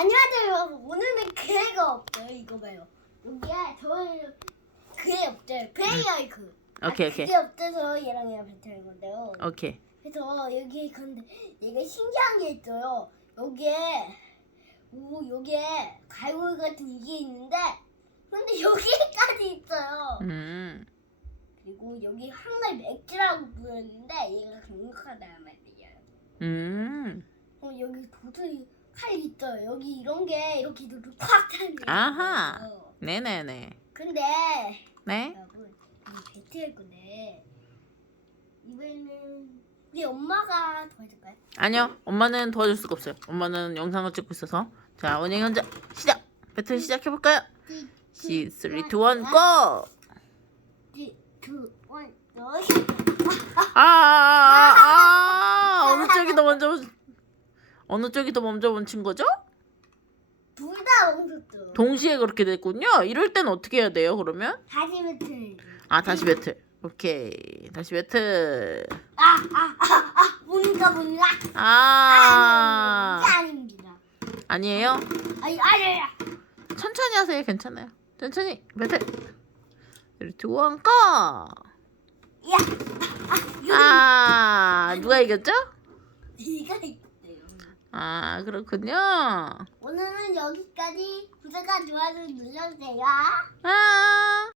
안녕하세요. 오늘은 그애가 없어요. 이거 봐요. 여기에 저는 그애 없어요. 브레이아이크. 오케이 오케이 그게 없어서 얘랑 얘랑 배틀한 건데요. 오케이. 그래서 여기 근데 얘가 신기한 게 있어요. 여기에 오 여기에 갈고리 같은 이게 있는데 근데 여기까지 있어요. 음. 그리고 여기 한글 맥주라고 부르는데 얘가 강력하다는 말이에요. 음. 어, 여기 칼 이 있어요. 여기 이런 게 이렇게 팍 타는 게 아하. 네네네. 근데 네. 여러분 이 배틀 건데 이번에는 우리 엄마가 도와줄까요? 아니요. 엄마는 도와줄 수가 없어요. 엄마는 영상을 찍고 있어서. 자, 원영 현자 시작. 배틀 시작해 볼까요? 시, 3, 2, 1, 고! two, one, go. 아, 아, 아, 어느 쪽이 더 먼저 어느 쪽이 더 먼저 멈춘 거죠? 둘 다 멈췄죠. 동시에 그렇게 됐군요. 이럴 땐 어떻게 해야 돼요? 그러면? 다시 배틀. 아, 다시 배틀. 오케이. 다시 배틀. 아, 아, 아, 아, 뭔가 뭔가. 아. 이게 아닙니다. 아니에요? 아니, 아니, 아니. 천천히 하세요. 괜찮아요. 천천히. 배틀. 3, 2, 1, 고! 야, 아, 이거 아, 누가 이겼죠? 이가 있대요. 아, 그렇군요. 오늘은 여기까지 구독과 좋아요 눌러주세요. 아.